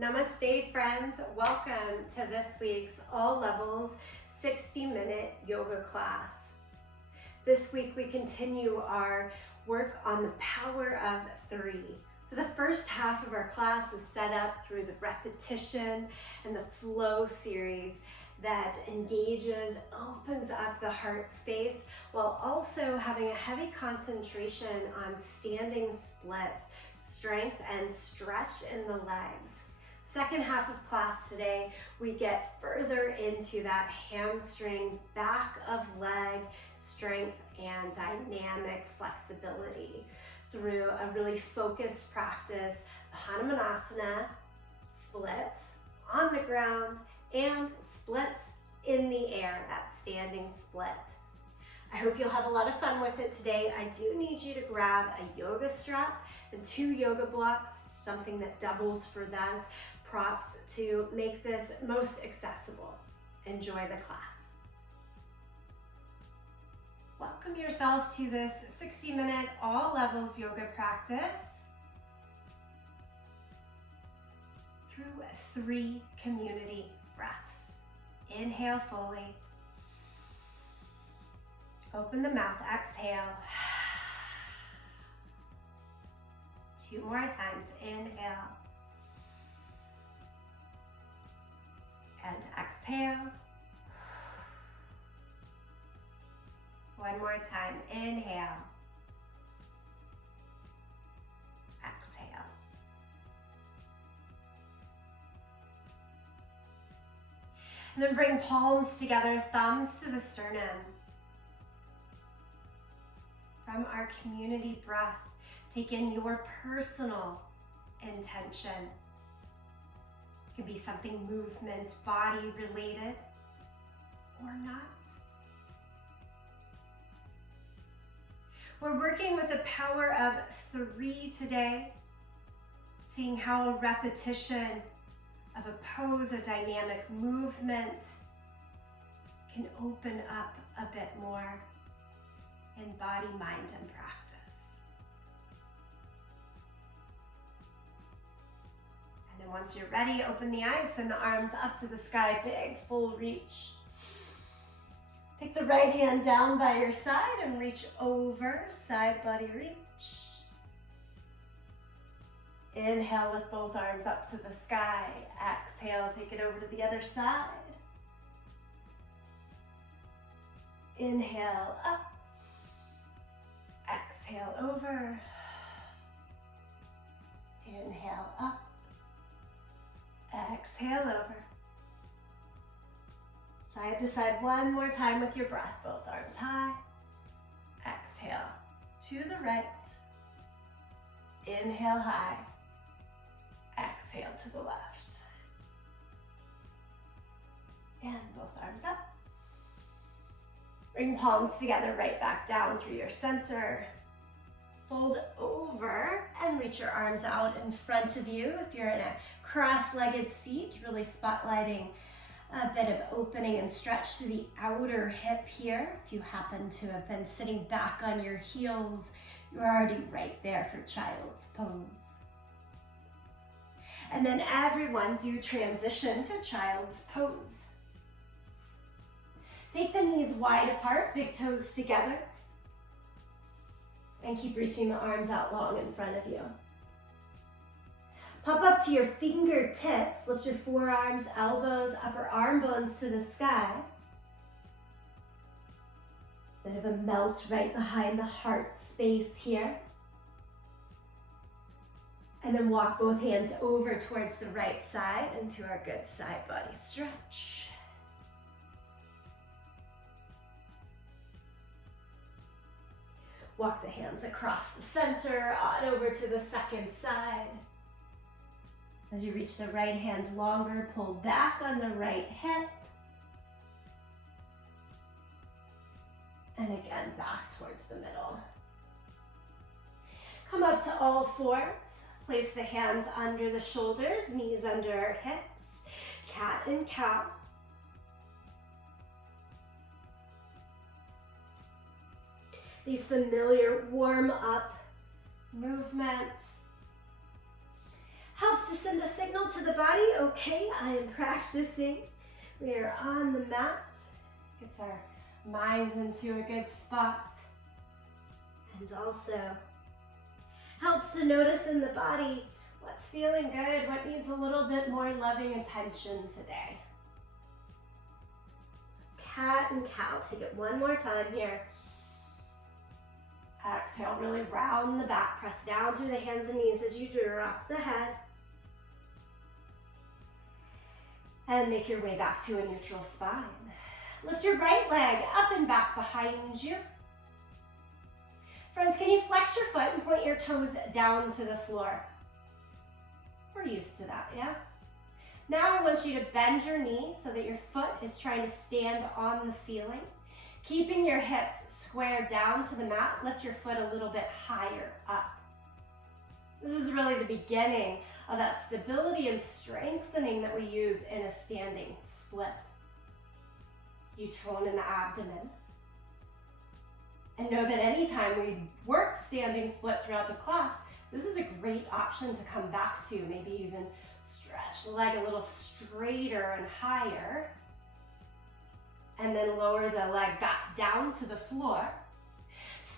Namaste friends, welcome to this week's All Levels 60-minute yoga class. This week we continue our work on the power of 3. So the first half of our class is set up through the repetition and the flow series that engages, opens up the heart space while also having a heavy concentration on standing splits, strength and stretch in the legs. Second half of class today, we get further into that hamstring, back of leg strength and dynamic flexibility through a really focused practice, Hanumanasana, splits on the ground and splits in the air, that standing split. I hope you'll have a lot of fun with it today. I do need you to grab a yoga strap and 2 yoga blocks, something that doubles for those props to make this most accessible. Enjoy the class. Welcome yourself to this 60-minute all levels yoga practice through 3 community breaths. Inhale fully. Open the mouth, exhale. 2 more times, inhale. And exhale. 1 more time, inhale. Exhale. And then bring palms together, thumbs to the sternum. From our community breath, take in your personal intention. It can be something movement, body related, or not. We're working with the power of 3 today, seeing how a repetition of a pose, a dynamic movement can open up a bit more in body, mind, and practice. And then once you're ready, open the eyes, send the arms up to the sky, big, full reach. Take the right hand down by your side and reach over, side body reach. Inhale, lift both arms up to the sky. Exhale, take it over to the other side. Inhale, up. Exhale, over. Inhale, up. Exhale, over. Side to side, 1 more time with your breath. Both arms high. Exhale to the right. Inhale high. Exhale to the left. And both arms up. Bring palms together, right back down through your center. Fold over and reach your arms out in front of you. If you're in a cross-legged seat, really spotlighting a bit of opening and stretch to the outer hip here. If you happen to have been sitting back on your heels, you're already right there for child's pose. And then everyone do transition to child's pose. Take the knees wide apart, big toes together. And keep reaching the arms out long in front of you. Pop up to your fingertips, lift your forearms, elbows, upper arm bones to the sky. Bit of a melt right behind the heart space here. And then walk both hands over towards the right side into our good side body stretch. Walk the hands across the center, on over to the second side. As you reach the right hand longer, pull back on the right hip. And again, back towards the middle. Come up to all fours. Place the hands under the shoulders, knees under our hips. Cat and cow. These familiar warm-up movements help to send a signal to the body, okay, I am practicing. We are on the mat. Gets our mind into a good spot. And also helps to notice in the body what's feeling good, what needs a little bit more loving attention today. So cat and cow, take it one more time here. Exhale, really round the back, press down through the hands and knees as you drop the head. And make your way back to a neutral spine. Lift your right leg up and back behind you. Friends, can you flex your foot and point your toes down to the floor? We're used to that, yeah? Now I want you to bend your knee so that your foot is trying to stand on the ceiling. Keeping your hips square down to the mat, lift your foot a little bit higher up. This is really the beginning of that stability and strengthening that we use in a standing split. You tone in the abdomen. And know that anytime we work standing split throughout the class, this is a great option to come back to. Maybe even stretch the leg a little straighter and higher. And then lower the leg back down to the floor.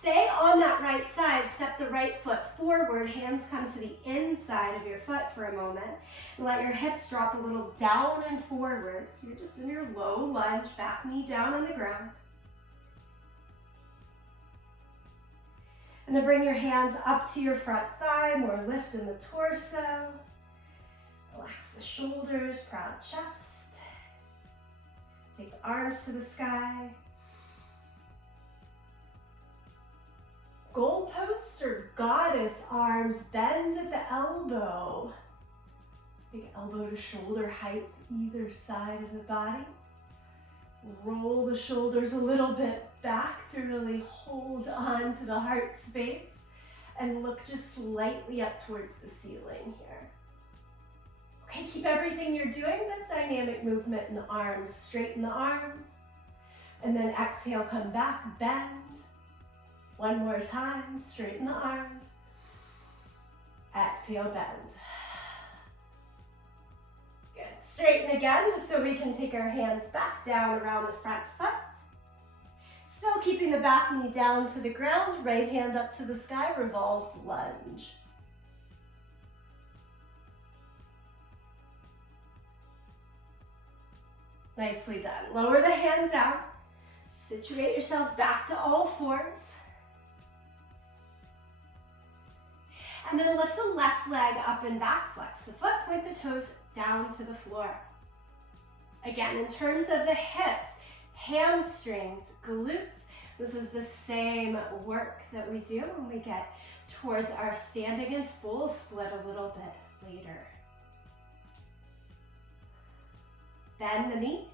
Stay on that right side, step the right foot forward, hands come to the inside of your foot for a moment. And let your hips drop a little down and forward. So you're just in your low lunge, back knee down on the ground. And then bring your hands up to your front thigh, more lift in the torso. Relax the shoulders, proud chest. Take the arms to the sky. Goalpost or goddess arms, bend at the elbow. Take elbow to shoulder height either side of the body. Roll the shoulders a little bit back to really hold on to the heart space and look just slightly up towards the ceiling here. Okay, keep everything you're doing, but dynamic movement in the arms. Straighten the arms. And then exhale, come back, bend. One more time, straighten the arms. Exhale, bend. Good, straighten again, just so we can take our hands back down around the front foot. Still keeping the back knee down to the ground, right hand up to the sky, revolved lunge. Nicely done. Lower the hand down. Situate yourself back to all fours. And then lift the left leg up and back. Flex the foot, point the toes down to the floor. Again, in terms of the hips, hamstrings, glutes, this is the same work that we do when we get towards our standing and full split a little bit later. Bend the knee.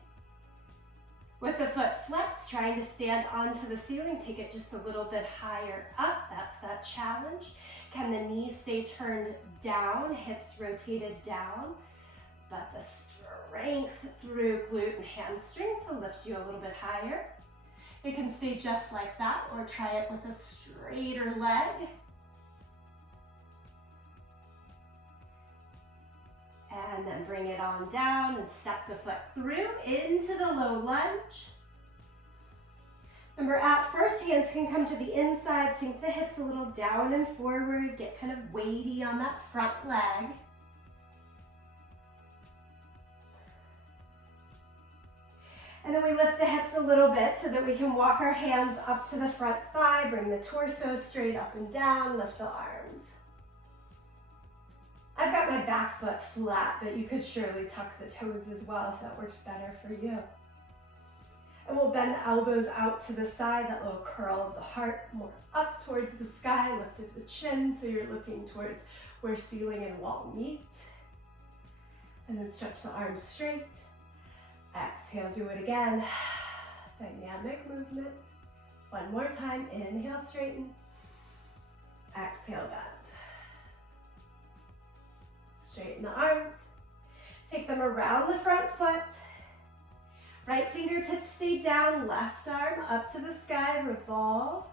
With the foot flexed, trying to stand onto the ceiling, take it just a little bit higher up. That's that challenge. Can the knee stay turned down, hips rotated down, but the strength through glute and hamstring to lift you a little bit higher. It can stay just like that, or try it with a straighter leg. And then bring it on down and step the foot through into the low lunge. Remember, at first, hands can come to the inside, sink the hips a little down and forward, get kind of weighty on that front leg. And then we lift the hips a little bit so that we can walk our hands up to the front thigh, bring the torso straight up and down, lift the arms. I've got my back foot flat, but you could surely tuck the toes as well if that works better for you. And we'll bend the elbows out to the side, that little curl of the heart, more up towards the sky, lift of the chin so you're looking towards where ceiling and wall meet. And then stretch the arms straight. Exhale, do it again. Dynamic movement. One more time, inhale, straighten. Exhale, bend. Straighten the arms. Take them around the front foot. Right fingertips stay down, left arm up to the sky, revolve.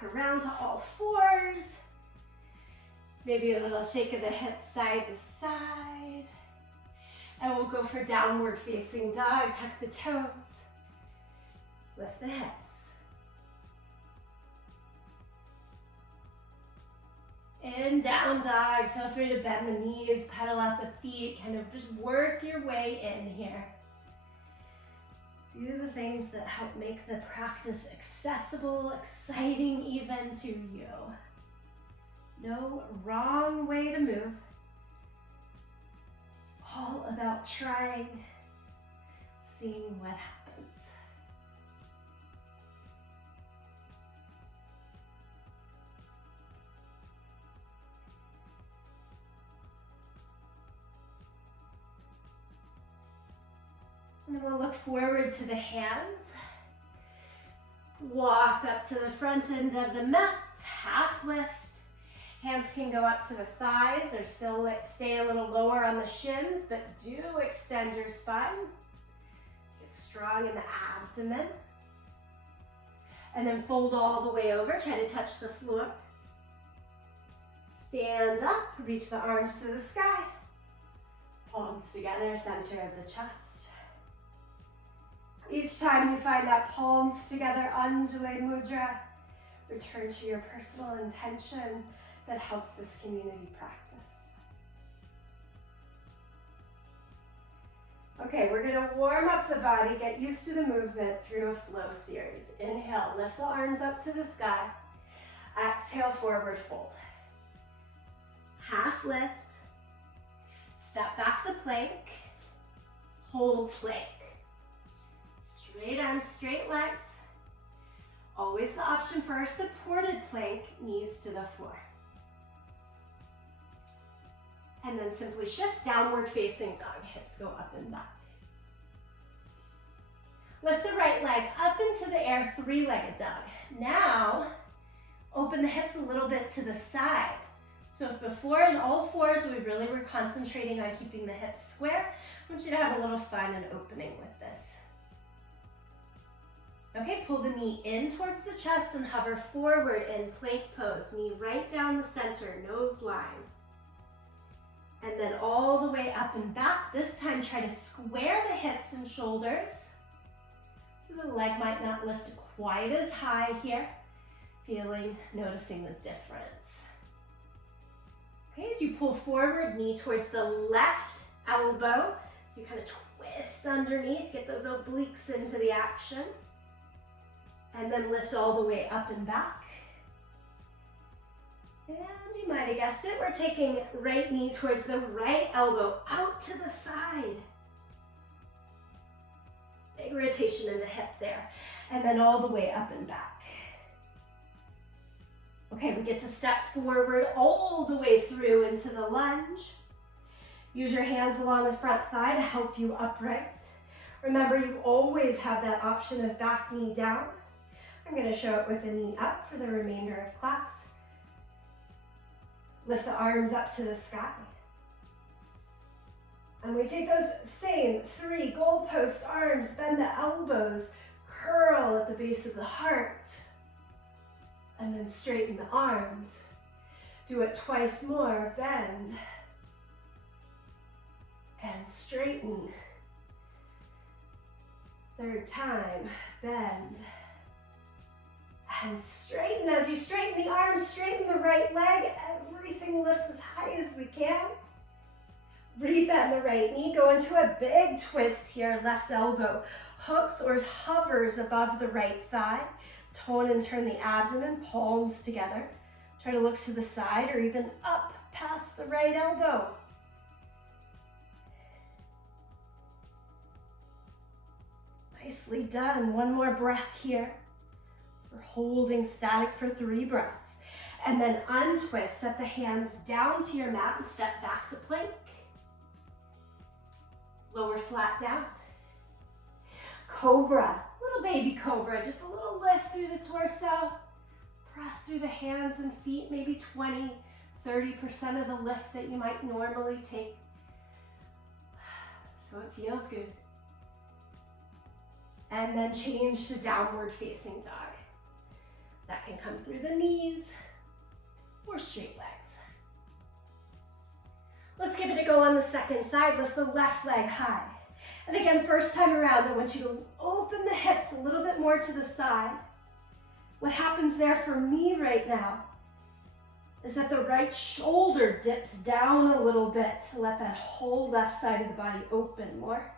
back around to all fours. Maybe a little shake of the hips side to side. And we'll go for downward facing dog. Tuck the toes. Lift the hips. In down dog, feel free to bend the knees, pedal out the feet, kind of just work your way in here. Do the things that help make the practice accessible, exciting even to you. No wrong way to move. It's all about trying, seeing what happens. And then we'll look forward to the hands. Walk up to the front end of the mat, half lift. Hands can go up to the thighs or still stay a little lower on the shins, but do extend your spine. Get strong in the abdomen. And then fold all the way over, try to touch the floor. Stand up, reach the arms to the sky. Palms together, center of the chest. Each time you find that palms together, Anjali Mudra, return to your personal intention that helps this community practice. Okay, we're gonna warm up the body, get used to the movement through a flow series. Inhale, lift the arms up to the sky. Exhale, forward fold. Half lift. Step back to plank. Hold plank. Straight arms, straight legs. Always the option for our supported plank, knees to the floor. And then simply shift, downward facing dog. Hips go up and back. Lift the right leg up into the air, three-legged dog. Now, open the hips a little bit to the side. So if before in all fours we really were concentrating on keeping the hips square, I want you to have a little fun and opening with this. Okay, pull the knee in towards the chest and hover forward in plank pose. Knee right down the center, nose line. And then all the way up and back. This time try to square the hips and shoulders. So the leg might not lift quite as high here. Noticing the difference. Okay, as you pull forward, knee towards the left elbow. So you kind of twist underneath, get those obliques into the action. And then lift all the way up and back. And you might have guessed it, we're taking right knee towards the right elbow, out to the side. Big rotation in the hip there. And then all the way up and back. Okay, we get to step forward all the way through into the lunge. Use your hands along the front thigh to help you upright. Remember, you always have that option of back knee down. I'm going to show it with the knee up for the remainder of class. Lift the arms up to the sky. And we take those same three goalpost arms, bend the elbows, curl at the base of the heart, and then straighten the arms. Do it twice more, bend, and straighten. Third time, bend, and straighten. As you straighten the arms, straighten the right leg. Everything lifts as high as we can. Rebend the right knee. Go into a big twist here. Left elbow hooks or hovers above the right thigh. Tone and turn the abdomen, palms together. Try to look to the side or even up past the right elbow. Nicely done. One more breath here. We're holding static for 3 breaths. And then untwist, set the hands down to your mat and step back to plank. Lower flat down. Cobra, little baby cobra, just a little lift through the torso. Press through the hands and feet, maybe 20, 30% of the lift that you might normally take. So it feels good. And then change to downward facing dog. That can come through the knees or straight legs. Let's give it a go on the second side. Lift the left leg high. And again, first time around, I want you to open the hips a little bit more to the side. What happens there for me right now is that the right shoulder dips down a little bit to let that whole left side of the body open more.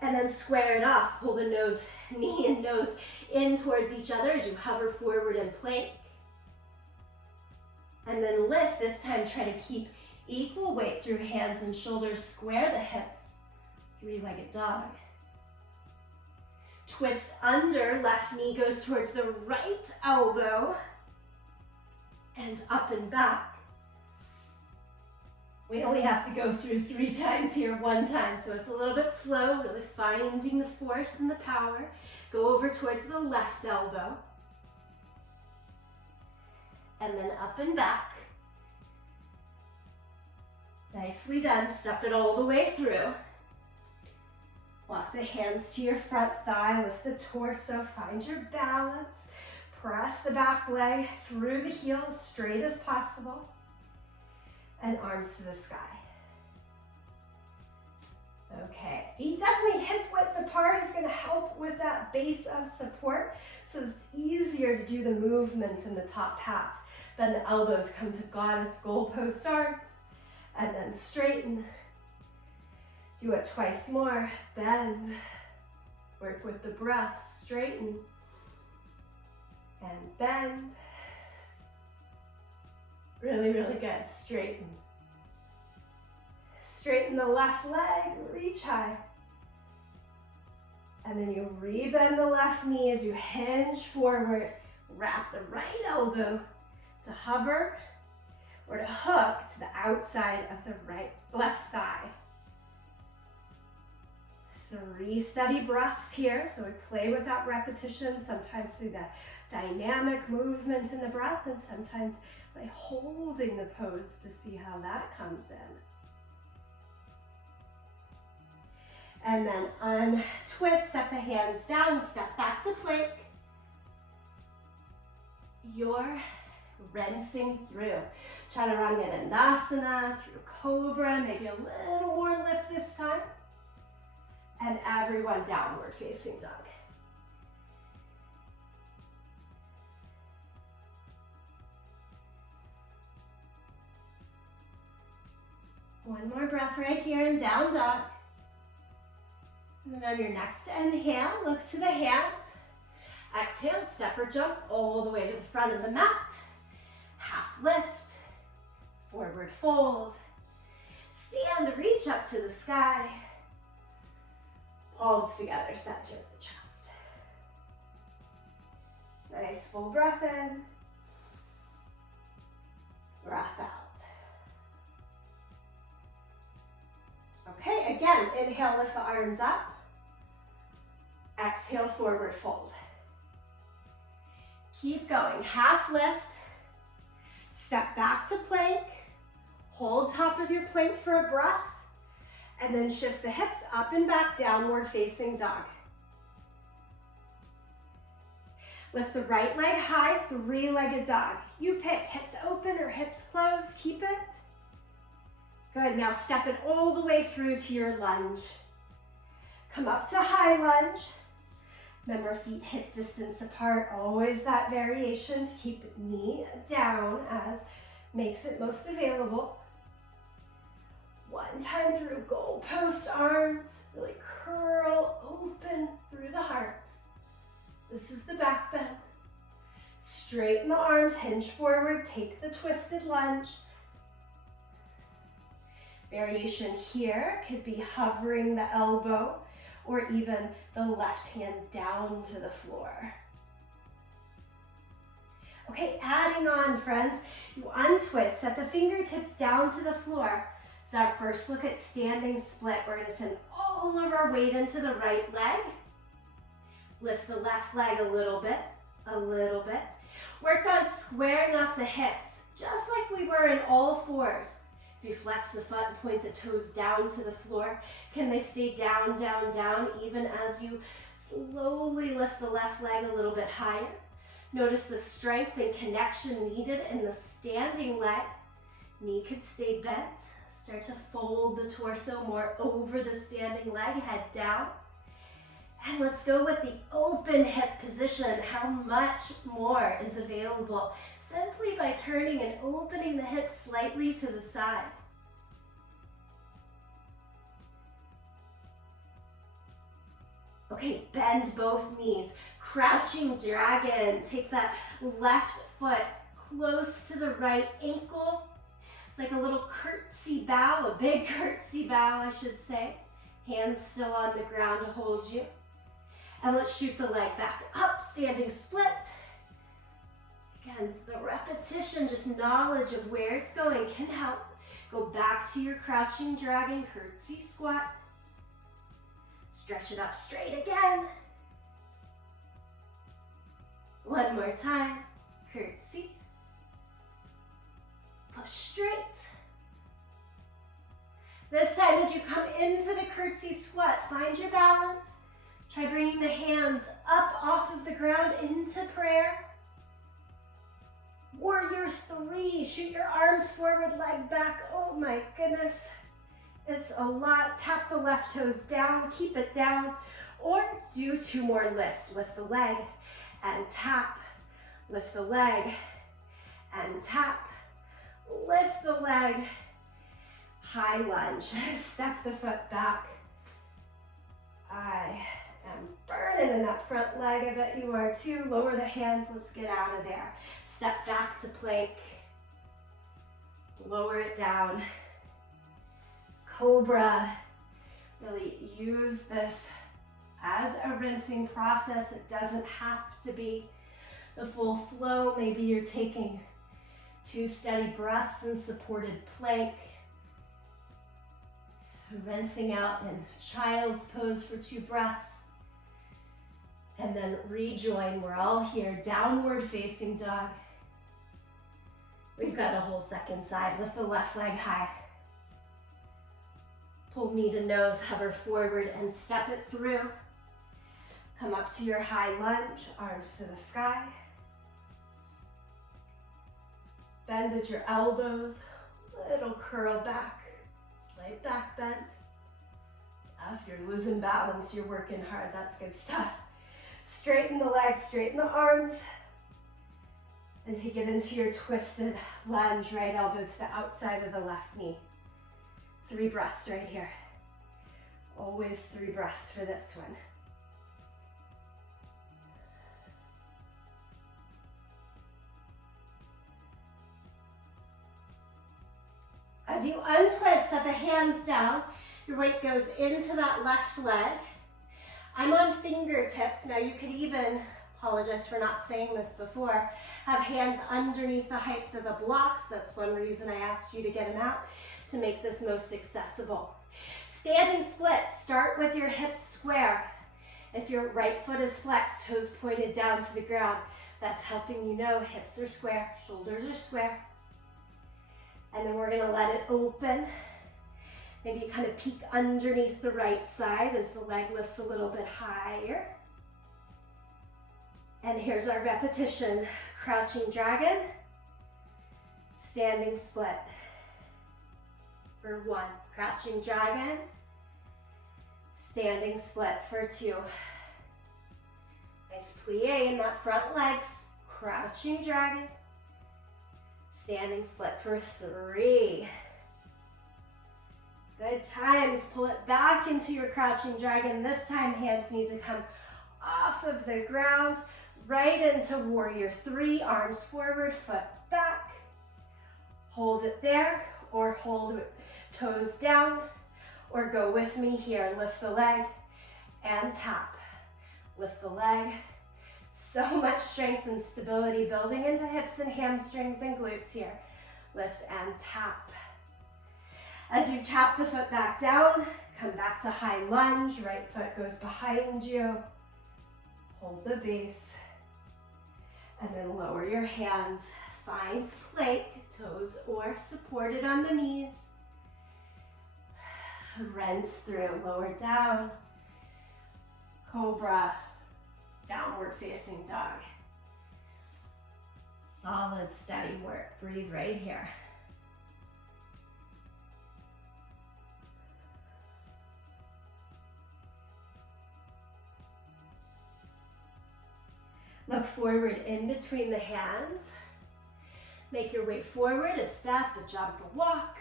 And then square it off. Pull the nose, knee and nose in towards each other as you hover forward in plank. And then lift. This time try to keep equal weight through hands and shoulders. Square the hips. Three-legged dog. Twist under, left knee goes towards the right elbow and up and back. We only have to go through 3 times here, 1 time, so it's a little bit slow, really finding the force and the power. Go over towards the left elbow and then up and back. Nicely done. Step it all the way through. Walk the hands to your front thigh, lift the torso, find your balance. Press the back leg through the heel as straight as possible. And arms to the sky. Okay, feet definitely hip width apart is going to help with that base of support. So it's easier to do the movement in the top half. Then the elbows come to goddess goalpost arms. And then straighten. Do it twice more. Bend. Work with the breath. Straighten. And bend. Really, really good. Straighten. Straighten the left leg. Reach high. And then you rebend the left knee as you hinge forward. Wrap the right elbow to hover or to hook to the outside of the left thigh. 3 steady breaths here, so we play with that repetition, sometimes through the dynamic movement in the breath, and sometimes by holding the pose to see how that comes in. And then untwist, set the hands down, step back to plank. You're rinsing through. Chaturanga through Cobra, maybe a little more lift this time. And everyone downward facing dog. One more breath right here in down dog. And then on your next inhale, look to the hands. Exhale, step or jump all the way to the front of the mat. Half lift, forward fold. Stand, reach up to the sky. Palms together, center of the chest. Nice full breath in. Breath out. Okay, again, inhale, lift the arms up. Exhale, forward fold. Keep going, half lift. Step back to plank. Hold top of your plank for a breath. And then shift the hips up and back, downward facing dog. Lift the right leg high, 3-legged dog. You pick, hips open or hips closed, keep it. Good, now step it all the way through to your lunge. Come up to high lunge. Remember, feet hip distance apart, always that variation to keep knee down as makes it most available. One time through goalpost arms, really curl open through the heart. This is the back bend. Straighten the arms, hinge forward, take the twisted lunge. Variation here could be hovering the elbow or even the left hand down to the floor. Okay, adding on, friends, you untwist, set the fingertips down to the floor. So our first look at standing split. We're going to send all of our weight into the right leg. Lift the left leg a little bit. Work on squaring off the hips, just like we were in all fours. If you flex the foot and point the toes down to the floor, can they stay down, down, down, even as you Slowly lift the left leg a little bit higher. Notice the strength and connection needed in the standing leg. Knee could stay bent. Start to fold the torso more over the standing leg, head down. And let's go with the open hip position. How much more is available simply by turning and opening the hips slightly to the side. Okay, bend both knees. Crouching dragon. Take that left foot close to the right ankle. It's like a little curtsy bow, a big curtsy bow, I should say. Hands still on the ground to hold you. And let's shoot the leg back up, standing split. Again, the repetition, just knowledge of where it's going can help. Go back to your crouching dragon, curtsy squat. Stretch it up straight again. One more time, curtsy. Push straight. This time as you come into the curtsy squat, find your balance. Try bringing the hands up off of the ground into prayer. Warrior 3, shoot your arms forward, leg back. Oh my goodness. It's a lot. Tap the left toes down, keep it down, or do 2 more lifts. Lift the leg and tap. Lift the leg and tap. Lift the leg. High lunge. Step the foot back. I am burning in that front leg. I bet you are too. Lower the hands. Let's get out of there. Step back to plank. Lower it down. Cobra. Really use this as a rinsing process. It doesn't have to be the full flow. Maybe you're taking 2 steady breaths in supported plank. Rinsing out in child's pose for 2 breaths. And then rejoin. We're all here. Downward facing dog. We've got a whole second side. Lift the left leg high. Pull knee to nose, hover forward and step it through. Come up to your high lunge, arms to the sky. Bend at your elbows, little curl back, slight back bend. If you're losing balance, you're working hard, that's good stuff. Straighten the legs, straighten the arms, and take it into your twisted lunge, right elbow to the outside of the left knee. 3 breaths right here. Always 3 breaths for this one. As you untwist, set the hands down. Your weight goes into that left leg. I'm on fingertips. Now you could even, apologize for not saying this before, have hands underneath the height of the blocks. That's one reason I asked you to get them out, to make this most accessible. Standing split, start with your hips square. If your right foot is flexed, toes pointed down to the ground, that's helping you know hips are square, shoulders are square. And then we're gonna let it open. Maybe kind of peek underneath the right side as the leg lifts a little bit higher. And here's our repetition. Crouching dragon, standing split. For 1, crouching dragon, standing split for 2. Nice plie in that front leg, crouching dragon, standing split for 3. Good times, pull it back into your crouching dragon. This time hands need to come off of the ground, right into warrior 3, arms forward, foot back. Hold it there, or hold it toes down, or go with me here. Lift the leg and tap. Lift the leg. So much strength and stability building into hips and hamstrings and glutes here. Lift and tap. As you tap the foot back down, come back to high lunge. Right foot goes behind you. Hold the base. And then lower your hands. Find plank, toes or supported on the knees. Rinse through, lower down. Cobra, downward facing dog. Solid, steady work. Breathe right here. Look forward in between the hands. Make your way forward, a step, a jump, a walk.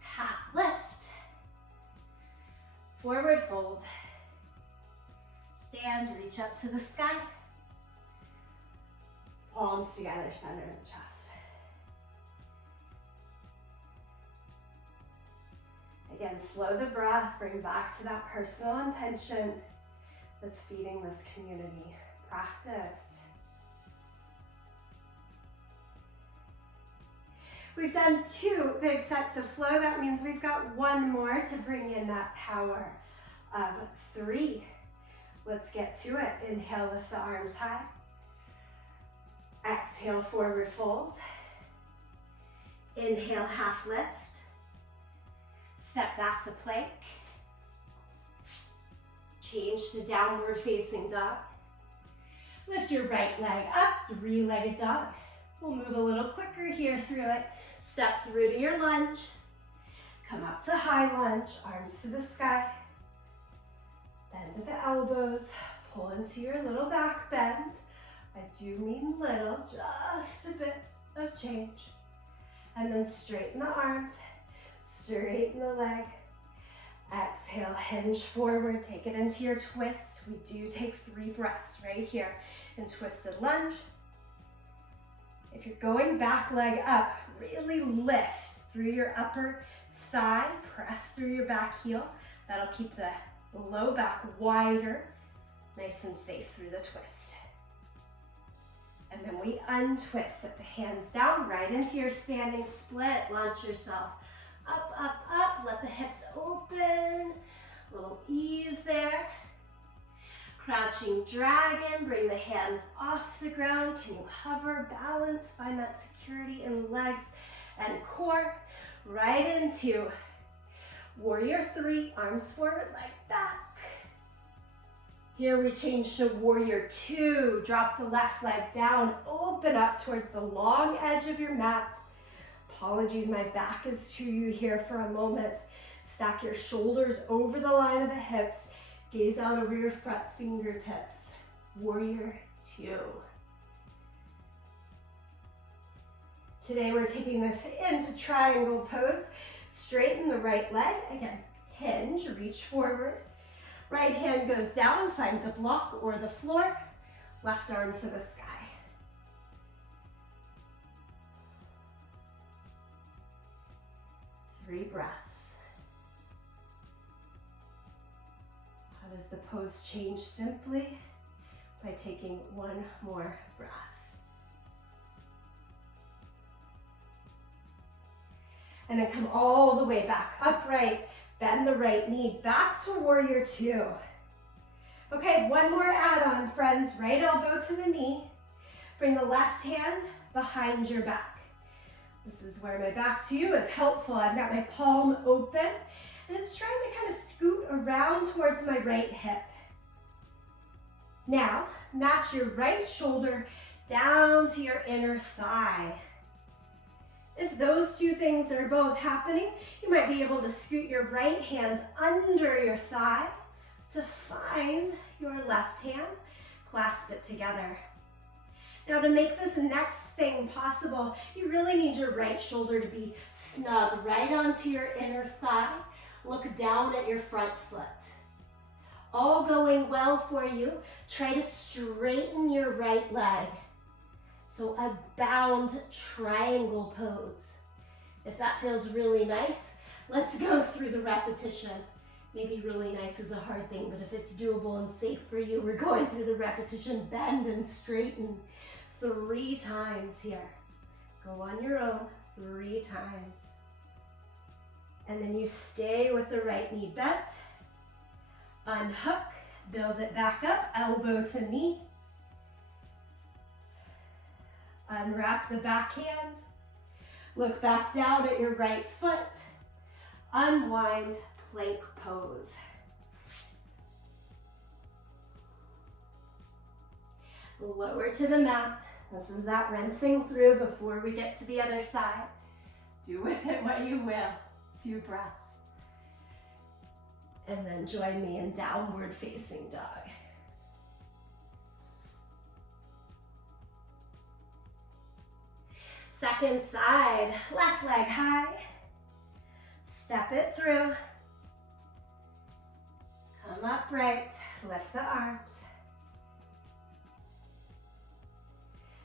Half lift. Forward fold. Stand, reach up to the sky. Palms together, center of the chest. Again, slow the breath, bring back to that personal intention that's feeding this community. Practice. We've done 2 big sets of flow. That means we've got 1 more to bring in that power of 3. Let's get to it. Inhale, lift the arms high. Exhale, forward fold. Inhale, half lift. Step back to plank. Change to downward facing dog. Lift your right leg up, 3-legged dog. We'll move a little quicker here through it. Step through to your lunge. Come up to high lunge, arms to the sky. Bend at the elbows, pull into your little back bend. I do mean little, just a bit of change. And then straighten the arms, straighten the leg. Exhale, hinge forward, take it into your twist. We do take 3 breaths right here in twisted lunge. If you're going back leg up, really lift through your upper thigh, press through your back heel. That'll keep the low back wider, nice and safe through the twist. And then we untwist, set the hands down, right into your standing split. Launch yourself up, up, up. Let the hips open. A little ease there. Crouching dragon, bring the hands off the ground. Can you hover, balance, find that security in legs and core. Right into warrior 3, arms forward, leg back. Here we change to warrior 2. Drop the left leg down, open up towards the long edge of your mat. Apologies, my back is to you here for a moment. Stack your shoulders over the line of the hips. Gaze out over your front fingertips. Warrior 2. Today we're taking this into triangle pose. Straighten the right leg. Again, hinge, reach forward. Right hand goes down, finds a block or the floor. Left arm to the sky. Three breaths. How does the pose change? Simply by taking 1 more breath. And then come all the way back, upright, bend the right knee, back to warrior 2. Okay, 1 more add-on, friends. Right elbow to the knee. Bring the left hand behind your back. This is where my back to you is helpful. I've got my palm open, and it's trying to kind of scoot around towards my right hip. Now, match your right shoulder down to your inner thigh. If those 2 things are both happening, you might be able to scoot your right hand under your thigh to find your left hand, clasp it together. Now to make this next thing possible, you really need your right shoulder to be snug right onto your inner thigh. Look down at your front foot. All going well for you. Try to straighten your right leg. So a bound triangle pose. If that feels really nice, let's go through the repetition. Maybe really nice is a hard thing, but if it's doable and safe for you, we're going through the repetition. Bend and straighten 3 times here. Go on your own 3 times. And then you stay with the right knee bent. Unhook, build it back up, elbow to knee. Unwrap the back hand. Look back down at your right foot. Unwind, plank pose. Lower to the mat. This is that rinsing through before we get to the other side. Do with it what you will. 2 breaths. And then join me in downward facing dog. Second side, left leg high. Step it through. Come upright, lift the arms.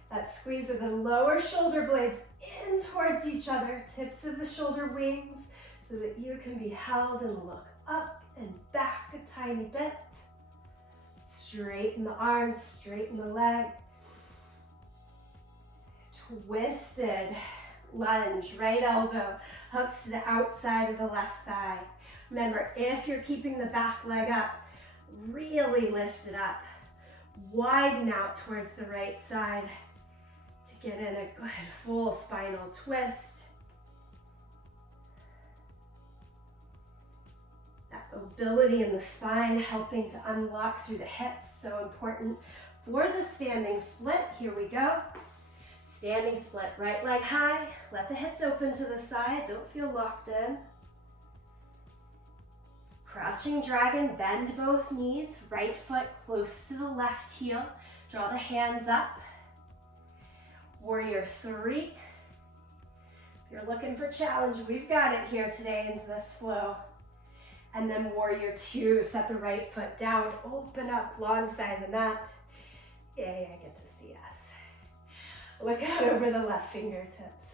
That squeeze of the lower shoulder blades in towards each other, tips of the shoulder wings, so that you can be held and look up and back a tiny bit. Straighten the arms, straighten the leg. Twisted lunge, right elbow hooks to the outside of the left thigh. Remember, if you're keeping the back leg up, really lift it up. Widen out towards the right side to get in a good full spinal twist. That mobility in the spine helping to unlock through the hips, so important for the standing split. Here we go. Standing split, right leg high. Let the hips open to the side, don't feel locked in. Crouching dragon, bend both knees, right foot close to the left heel. Draw the hands up. Warrior 3. If you're looking for challenge, we've got it here today into this flow. And then warrior 2, set the right foot down, open up long side of the mat. Yay, I get to see us. Look out over the left fingertips.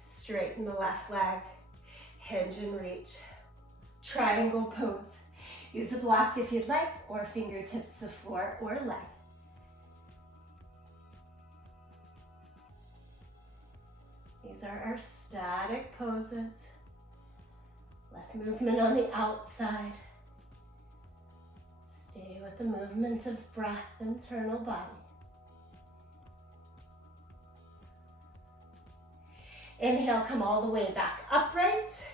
Straighten the left leg, hinge and reach. Triangle pose. Use a block if you'd like, or fingertips to floor or leg. These are our static poses. Less movement on the outside. Stay with the movement of breath, internal body. Inhale, come all the way back upright.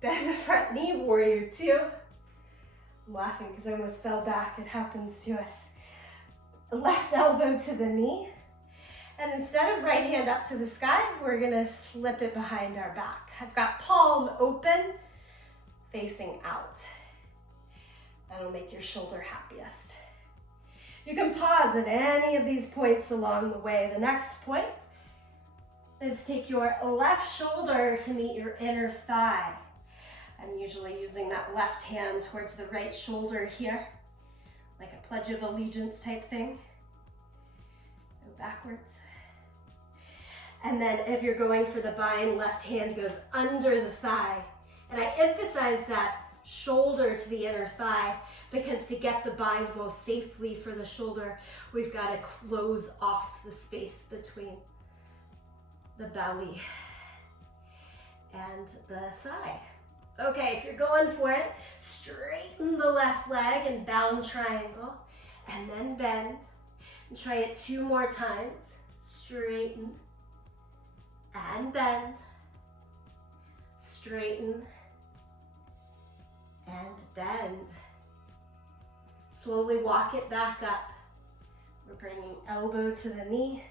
Bend the front knee, warrior 2. I'm laughing because I almost fell back. It happens to us. Left elbow to the knee. And instead of right hand up to the sky, we're gonna slip it behind our back. I've got palm open, facing out. That'll make your shoulder happiest. You can pause at any of these points along the way. The next point is take your left shoulder to meet your inner thigh. I'm usually using that left hand towards the right shoulder here, like a Pledge of Allegiance type thing. Go backwards. And then if you're going for the bind, left hand goes under the thigh. And I emphasize that shoulder to the inner thigh because to get the bind most safely for the shoulder, we've got to close off the space between the belly and the thigh. Okay, if you're going for it, straighten the left leg and bound triangle, and then bend. And try it 2 more times. Straighten and bend. Straighten and bend. Slowly walk it back up. We're bringing elbow to the knee.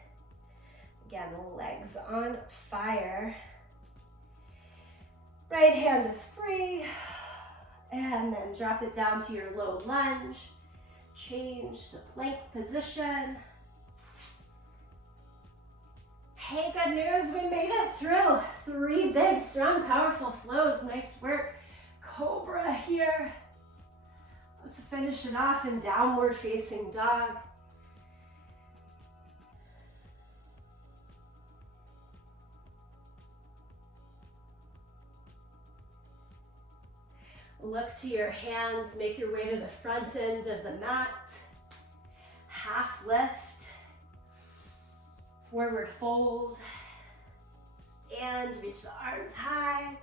Again, legs on fire. Right hand is free. And then drop it down to your low lunge. Change to plank position. Hey, good news, we made it through 3 big, strong, powerful flows. Nice work. Cobra here. Let's finish it off in downward facing dog. Look to your hands, make your way to the front end of the mat. Half lift, forward fold, stand, reach the arms high.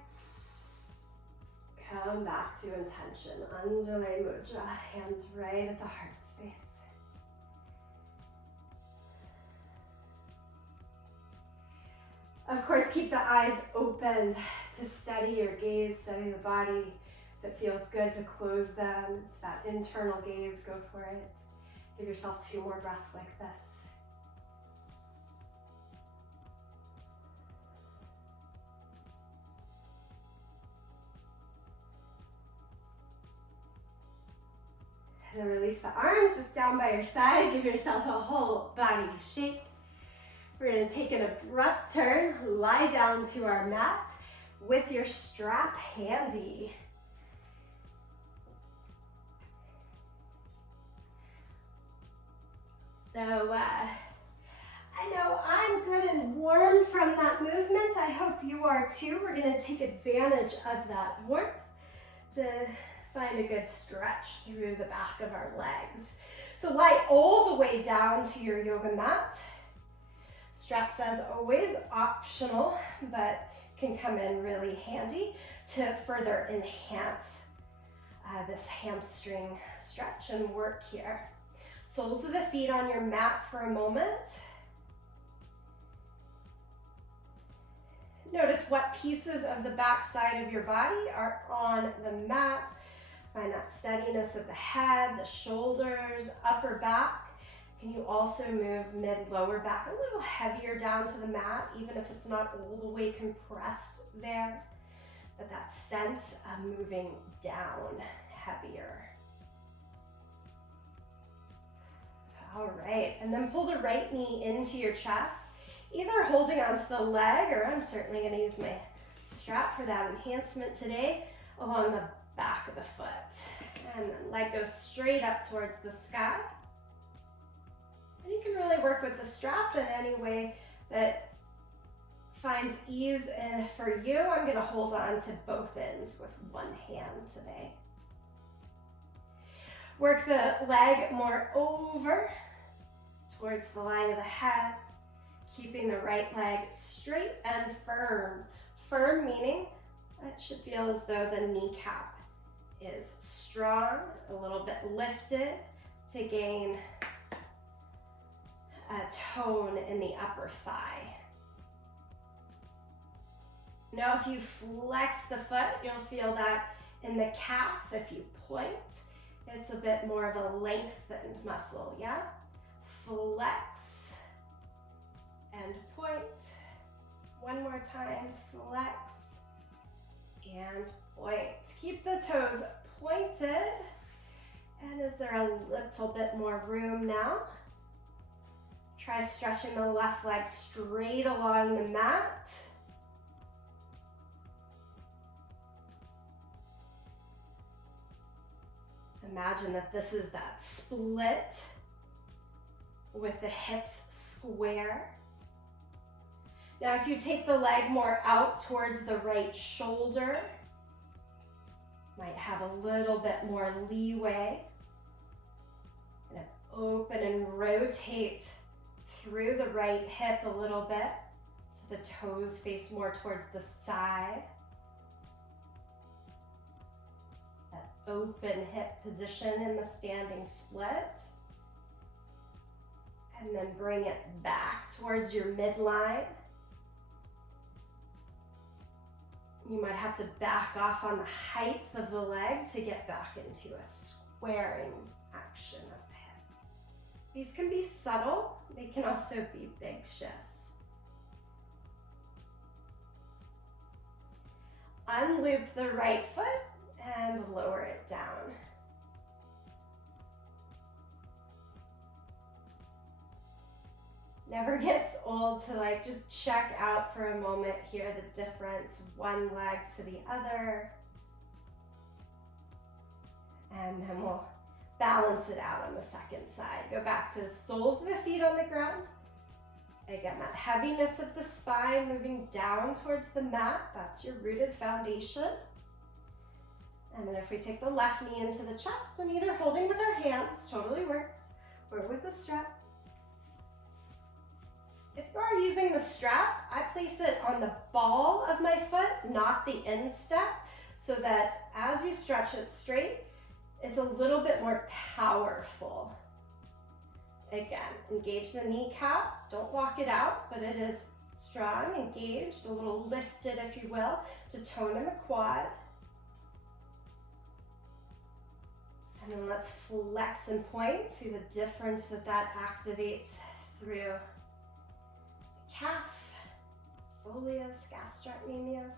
Come back to intention, Anjali Mudra, hands right at the heart space. Of course, keep the eyes opened to steady your gaze, steady the body. If it feels good to close them, it's that internal gaze, go for it. Give yourself 2 more breaths like this. And then release the arms just down by your side. Give yourself a whole body shake. We're going to take an abrupt turn, lie down to our mat with your strap handy. So I know I'm good and warm from that movement. I hope you are too. We're going to take advantage of that warmth to find a good stretch through the back of our legs. So lie all the way down to your yoga mat. Straps, as always, optional, but can come in really handy to further enhance this hamstring stretch and work here. Soles of the feet on your mat for a moment. Notice what pieces of the back side of your body are on the mat. Find that steadiness of the head, the shoulders, upper back. Can you also move mid-lower back a little heavier down to the mat, even if it's not all the way compressed there, but that sense of moving down heavier. All right, and then pull the right knee into your chest, either holding onto the leg, or I'm certainly going to use my strap for that enhancement today, along the back of the foot. And then leg goes straight up towards the sky. And you can really work with the strap in any way that finds ease for you. I'm going to hold on to both ends with one hand today. Work the leg more over towards the line of the head, keeping the right leg straight and firm. Firm meaning it should feel as though the kneecap is strong, a little bit lifted to gain a tone in the upper thigh. Now if you flex the foot, you'll feel that in the calf. If you point, it's a bit more of a lengthened muscle, yeah? Flex and point. One more time, flex and point. Keep the toes pointed. And is there a little bit more room now? Try stretching the left leg straight along the mat. Imagine that this is that split with the hips square. Now if you take the leg more out towards the right shoulder, might have a little bit more leeway. And open and rotate through the right hip a little bit so the toes face more towards the side. That open hip position in the standing split. And then bring it back towards your midline. You might have to back off on the height of the leg to get back into a squaring action of the hip. These can be subtle. They can also be big shifts. Unloop the right foot and lower it down. Never gets old to just check out for a moment here the difference, one leg to the other. And then we'll balance it out on the second side. Go back to the soles of the feet on the ground. Again, that heaviness of the spine moving down towards the mat, that's your rooted foundation. And then if we take the left knee into the chest and either holding with our hands, totally works, or with the strap. If you are using the strap, I place it on the ball of my foot, not the instep, so that as you stretch it straight, it's a little bit more powerful. Again, engage the kneecap, don't lock it out, but it is Strong, engaged, a little lifted, if you will, to tone in the quad. And then let's flex and point. See the difference that that activates through the calf, soleus, gastrocnemius.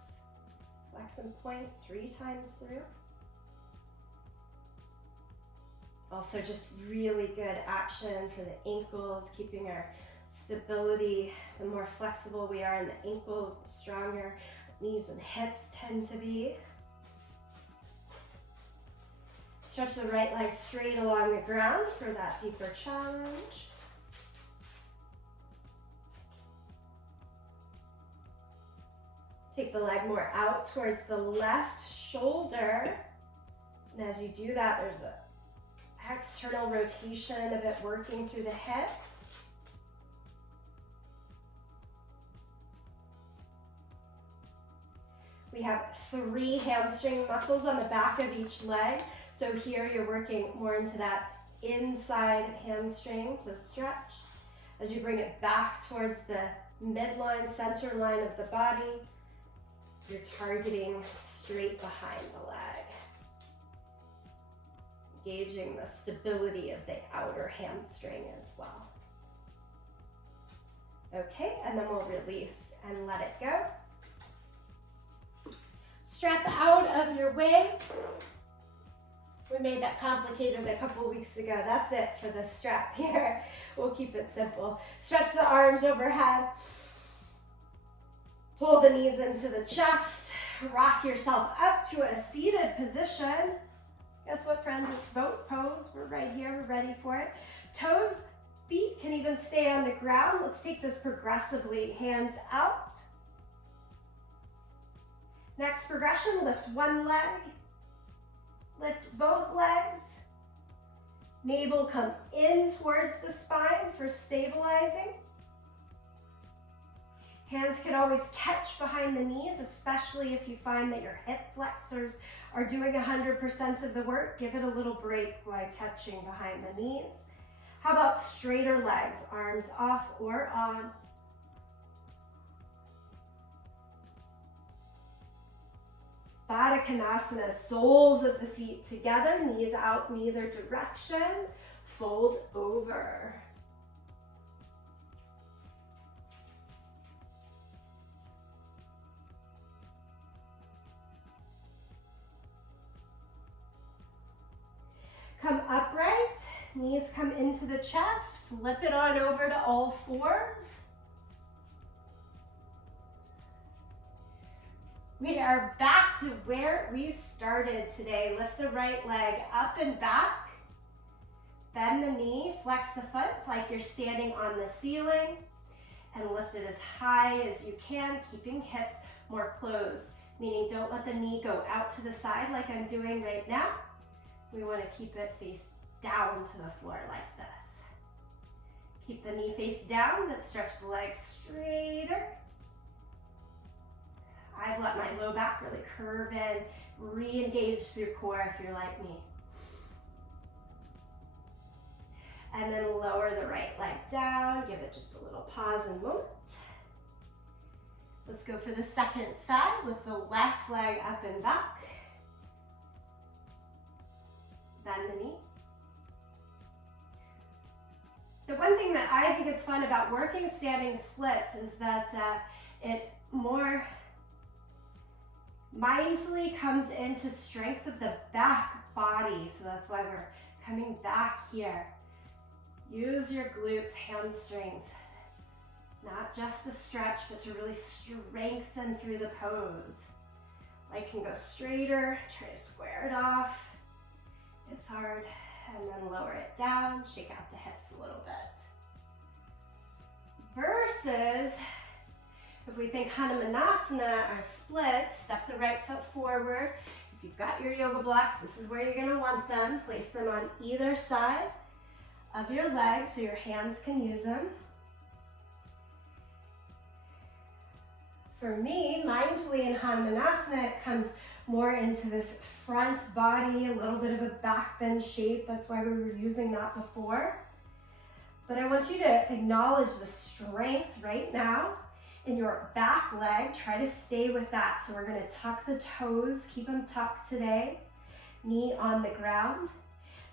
Flex and point 3 times through. Also just really good action for the ankles, keeping our stability. The more flexible we are in the ankles, the stronger knees and hips tend to be. Stretch the right leg straight along the ground for that deeper challenge. Take the leg more out towards the left shoulder. And as you do that, there's an external rotation, a bit working through the hip. We have 3 hamstring muscles on the back of each leg. So here you're working more into that inside hamstring to stretch. As you bring it back towards the midline, center line of the body, you're targeting straight behind the leg. Engaging the stability of the outer hamstring as well. Okay, and then we'll release and let it go. Strap out of your way. We made that complicated a couple weeks ago. That's it for the strap here. We'll keep it simple. Stretch the arms overhead. Pull the knees into the chest. Rock yourself up to a seated position. Guess what, friends? It's boat pose. We're right here. We're ready for it. Toes, feet can even stay on the ground. Let's take this progressively. Hands out. Next progression, lift one leg. Lift both legs. Navel come in towards the spine for stabilizing. Hands can always catch behind the knees, especially if you find that your hip flexors are doing 100% of the work. Give it a little break while catching behind the knees. How about straighter legs, arms off or on? Baddha Konasana, soles of the feet together, knees out in either direction, fold over. Come upright, knees come into the chest, flip it on over to all fours. We are back to where we started today. Lift the right leg up and back. Bend the knee, flex the foot. It's like you're standing on the ceiling. And lift it as high as you can, keeping hips more closed. Meaning don't let the knee go out to the side like I'm doing right now. We want to keep it face down to the floor like this. Keep the knee face down, but stretch the legs straighter. I've let my low back really curve in, re-engage through core if you're like me. And then lower the right leg down, give it just a little pause and moment. Let's go for the second side with the left leg up and back. Bend the knee. So one thing that I think is fun about working standing splits is that it more mindfully comes into strength of the back body. So that's why we're coming back here. Use your glutes, hamstrings. Not just to stretch, but to really strengthen through the pose. Leg can go straighter, try to square it off. It's hard. And then lower it down, shake out the hips a little bit. Versus, if we think Hanumanasana, our splits, step the right foot forward. If you've got your yoga blocks, this is where you're going to want them. Place them on either side of your legs so your hands can use them. For me, mindfully in Hanumanasana, it comes more into this front body, a little bit of a back bend shape. That's why we were using that before. But I want you to acknowledge the strength right now In your back leg, try to stay with that. So we're gonna tuck the toes, keep them tucked today. Knee on the ground.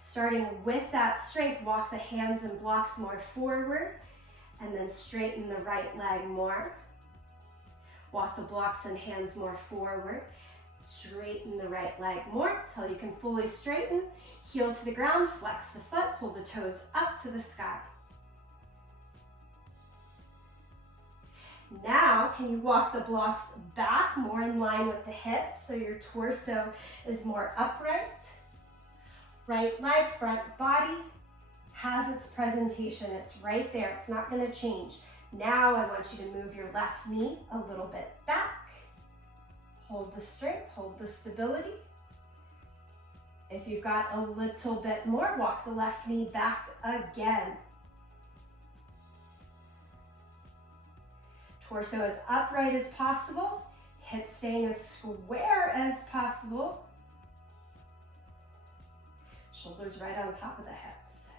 Starting with that strength, walk the hands and blocks more forward, and then straighten the right leg more. Walk the blocks and hands more forward. Straighten the right leg more till you can fully straighten. Heel to the ground, flex the foot, pull the toes up to the sky. Now, can you walk the blocks back more in line with the hips so your torso is more upright? Right leg, front body has its presentation. It's right there. It's not going to change. Now I want you to move your left knee a little bit back. Hold the strength, hold the stability. If you've got a little bit more, walk the left knee back again. Torso as upright as possible, hips staying as square as possible. Shoulders right on top of the hips.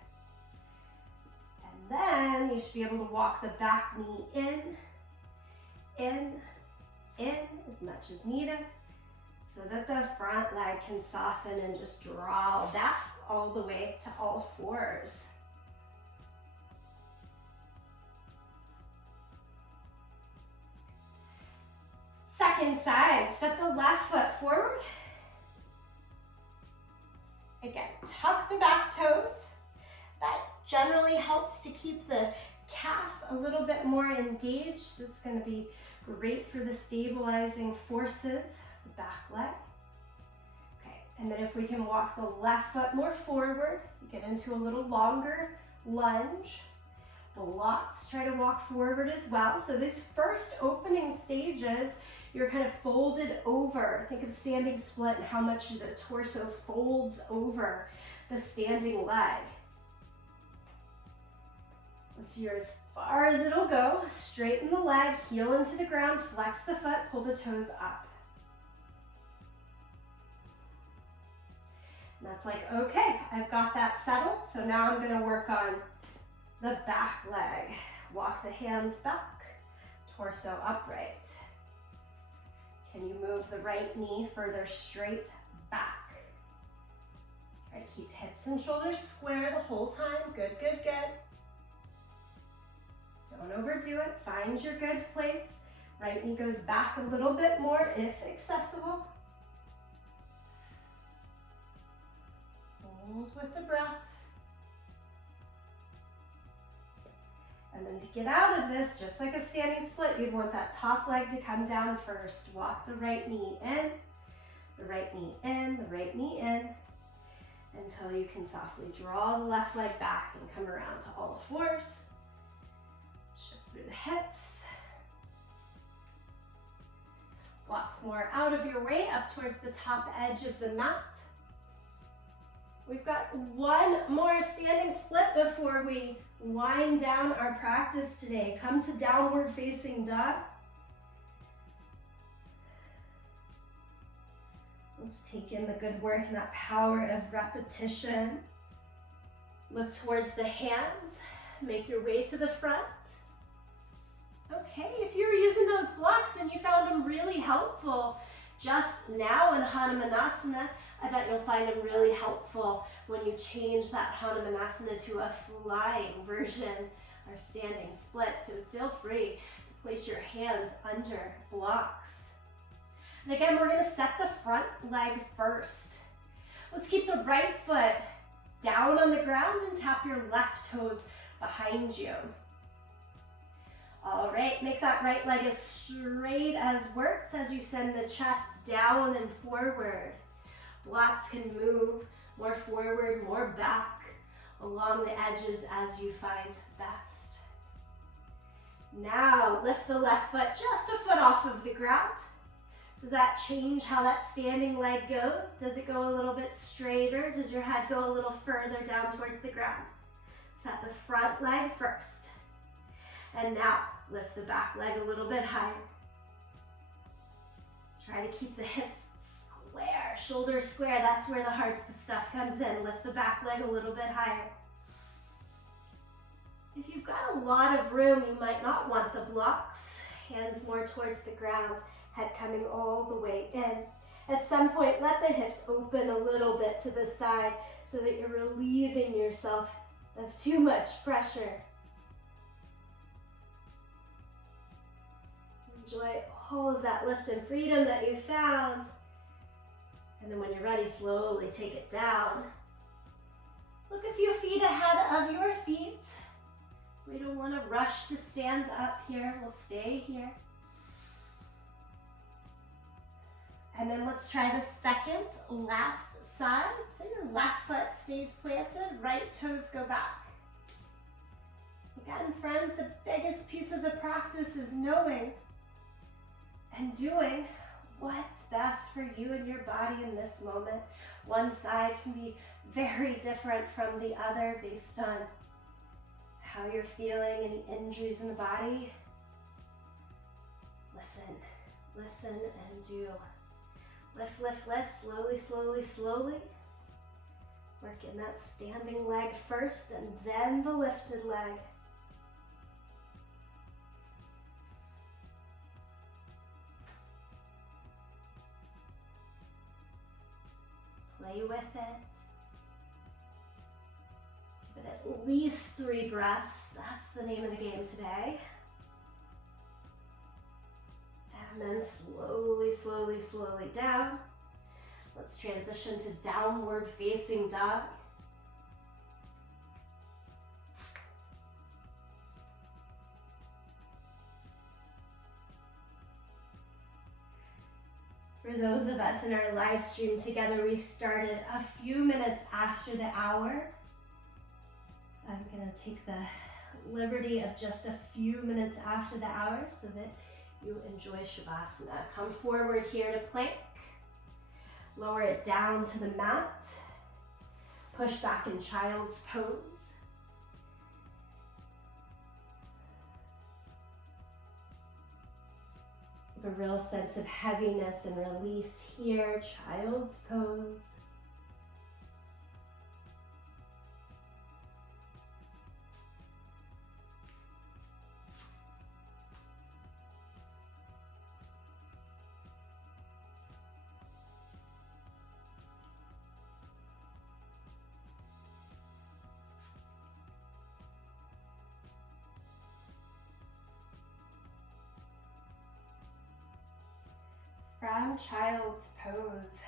And then you should be able to walk the back knee in as much as needed so that the front leg can soften and just draw back all the way to all fours. Second side, step the left foot forward. Again, tuck the back toes. That generally helps to keep the calf a little bit more engaged. That's going to be great for the stabilizing forces, the back leg. Okay, and then if we can walk the left foot more forward, get into a little longer lunge. Blocks, try to walk forward as well. So these first opening stages, you're kind of folded over. Think of standing split and how much the torso folds over the standing leg. Let's see as far as it'll go. Straighten the leg, heel into the ground, flex the foot, pull the toes up. And that's like, okay, I've got that settled. So now I'm gonna work on the back leg. Walk the hands back, torso upright. Can you move the right knee further straight back? Try to keep hips and shoulders square the whole time. Good, good, good. Don't overdo it. Find your good place. Right knee goes back a little bit more if accessible. Hold with the breath. And then to get out of this, just like a standing split, you'd want that top leg to come down first. Walk the right knee in, the right knee in, the right knee in, until you can softly draw the left leg back and come around to all fours. Shift through the hips. Blocks more out of your way, up towards the top edge of the mat. We've got one more standing split before we wind down our practice today. Come to downward facing dog. Let's take in the good work and that power of repetition. Look towards the hands. Make your way to the front. Okay, if you're using those blocks and you found them really helpful just now in Hanumanasana, I bet you'll find them really helpful when you change that Hanumanasana to a flying version or standing split. So feel free to place your hands under blocks. And again, we're going to set the front leg first. Let's keep the right foot down on the ground and tap your left toes behind you. All right, make that right leg as straight as works as you send the chest down and forward. Blocks can move more forward, more back along the edges as you find best. Now lift the left foot just a foot off of the ground. Does that change how that standing leg goes? Does it go a little bit straighter? Does your head go a little further down towards the ground? Set the front leg first. And now lift the back leg a little bit higher. Try to keep the hips square, shoulders square. That's where the hard stuff comes in. Lift the back leg a little bit higher. If you've got a lot of room, you might not want the blocks. Hands more towards the ground, head coming all the way in. At some point, let the hips open a little bit to the side so that you're relieving yourself of too much pressure. Enjoy all of that lift and freedom that you found. And then when you're ready, slowly take it down. Look a few feet ahead of your feet. We don't want to rush to stand up here. We'll stay here. And then let's try the second last side. So your left foot stays planted, right toes go back. Again, friends, the biggest piece of the practice is knowing and doing what's best for you and your body in this moment. One side can be very different from the other based on how you're feeling, any injuries in the body. Listen, listen and do. Lift, lift, lift, slowly, slowly, slowly. Work in that standing leg first and then the lifted leg. Play with it. Give it at least 3 breaths. That's the name of the game today. And then slowly, slowly, slowly down. Let's transition to downward facing dog. For those of us in our live stream together, we started a few minutes after the hour. I'm going to take the liberty of just a few minutes after the hour so that you enjoy Shavasana. Come forward here to plank. Lower it down to the mat. Push back in child's pose. Give a real sense of heaviness and release here, child's pose. From child's pose,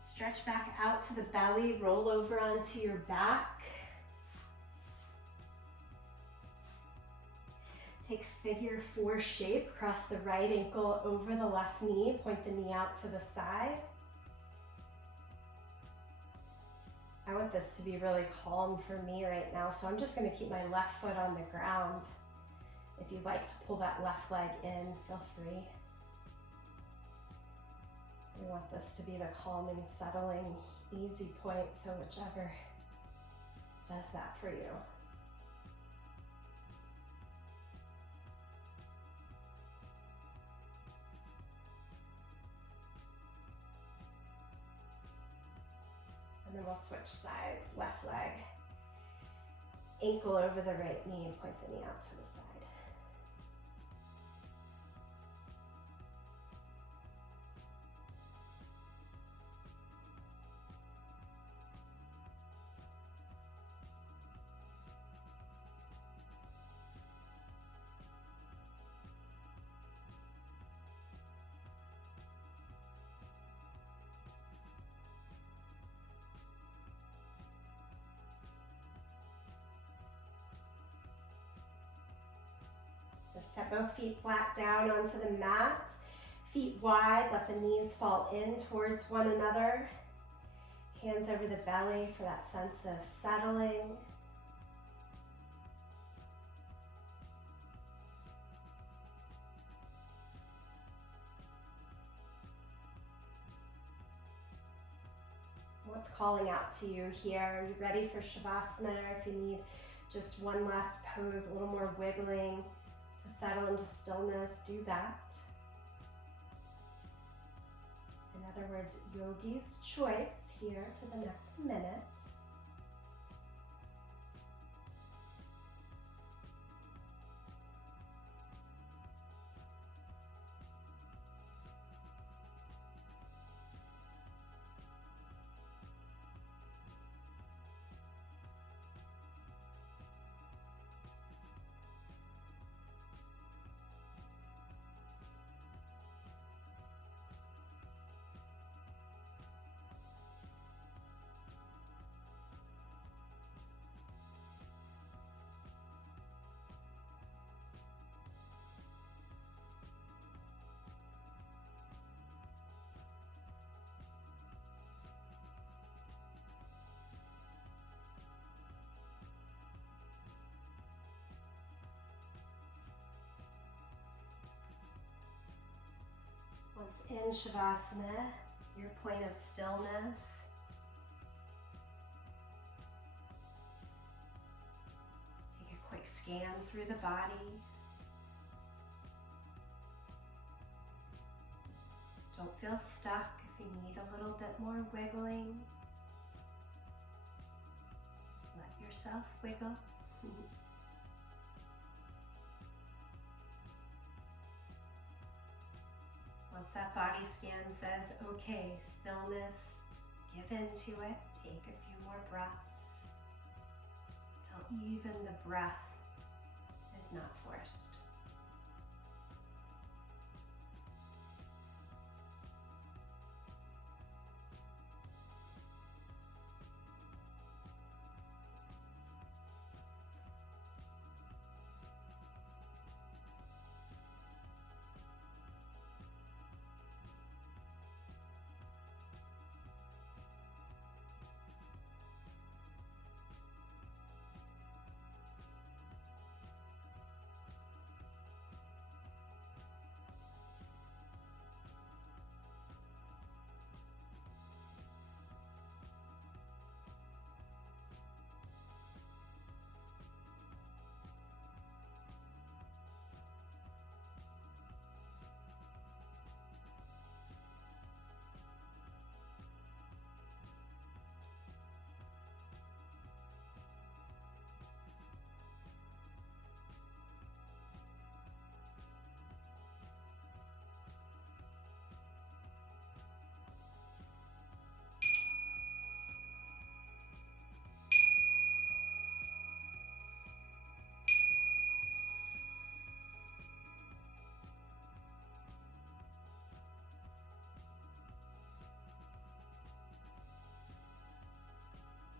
stretch back out to the belly, roll over onto your back. Take figure 4 shape, cross the right ankle over the left knee, point the knee out to the side. I want this to be really calm for me right now, so I'm just going to keep my left foot on the ground. If you'd like to pull that left leg in, feel free. We want this to be the calming, settling, easy point, so whichever does that for you. And then we'll switch sides, left leg, ankle over the right knee, and point the knee out to the side. Set both feet flat down onto the mat, feet wide, let the knees fall in towards one another. Hands over the belly for that sense of settling. What's calling out to you here? Are you ready for Shavasana? If you need just one last pose, a little more wiggling, to settle into stillness, do that. In other words, yogi's choice here for the next minute. in Shavasana, your point of stillness. Take a quick scan through the body. Don't feel stuck if you need a little bit more wiggling. Let yourself wiggle. Once that body scan says, okay, stillness, give into it. Take a few more breaths until even the breath is not forced.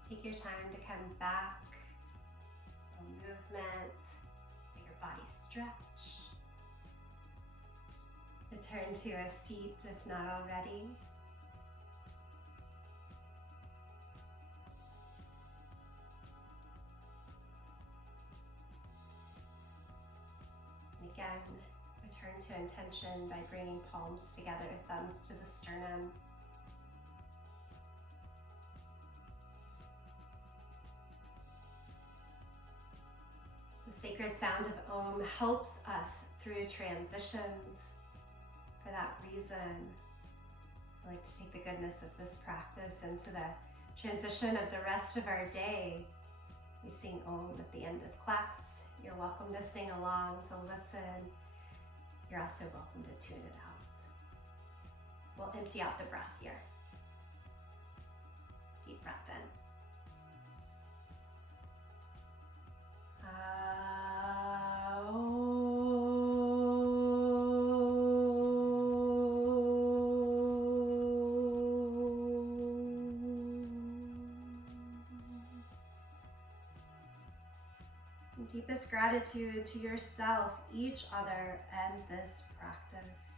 Take your time to come back, a movement, let your body stretch. Return to a seat if not already. And again, return to intention by bringing palms together, thumbs to the sternum. The sacred sound of Om helps us through transitions. For that reason, I like to take the goodness of this practice into the transition of the rest of our day. We sing Om at the end of class. You're welcome to sing along, to listen. You're also welcome to tune it out. We'll empty out the breath here. Deep breath in. Deepest gratitude to yourself, each other, and this practice.